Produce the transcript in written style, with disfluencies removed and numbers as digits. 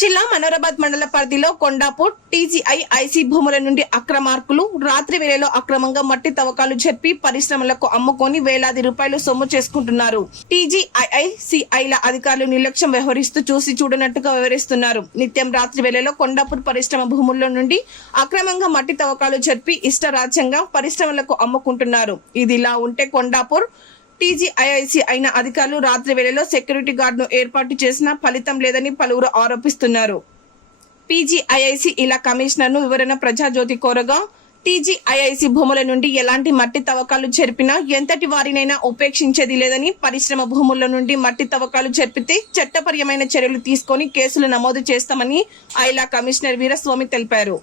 జిల్లా మనోరాబాద్ మండల పరిధిలో కొండాపూర్ టీజీఐఐసి భూముల నుండి అక్రమార్కులు రాత్రి వేళలో అక్రమంగా మట్టి తవ్వకాలు చెప్పి పరిశ్రమలకు అమ్ముకొని వేలాది రూపాయలు సొమ్ము చేసుకుంటున్నారు. టీజీఐఐసిఐల అధికారులు నిర్లక్ష్యం వ్యవహరిస్తూ చూసి చూడనట్టుగా వ్యవహరిస్తున్నారు. నిత్యం రాత్రి వేళలో కొండాపూర్ పరిశ్రమ భూముల్లో నుండి అక్రమంగా మట్టి తవ్వకాలు చెప్పి ఇష్టరాజ్యంగా పరిశ్రమలకు అమ్ముకుంటున్నారు. ఇదిలా ఉంటే కొండాపూర్ టీజీఐఐసి అయిన అధికారులు రాత్రి వేళలో సెక్యూరిటీ గార్డును ఏర్పాటు చేసినా ఫలితం లేదని పలువురు ఆరోపిస్తున్నారు. పీజీఐఐసి ఇలా కమిషనర్ ను వివరణ ప్రజాజ్యోతి కోరగా టీజీఐఐసి భూముల నుండి ఎలాంటి మట్టి తవ్వకాలు జరిపినా ఎంతటి వారినైనా ఉపేక్షించేది లేదని, పరిశ్రమ భూముల నుండి మట్టి తవ్వకాలు జరిపితే చట్టపరమైన చర్యలు తీసుకొని కేసులు నమోదు చేస్తామని ఐలా కమిషనర్ వీరస్వామి తెలిపారు.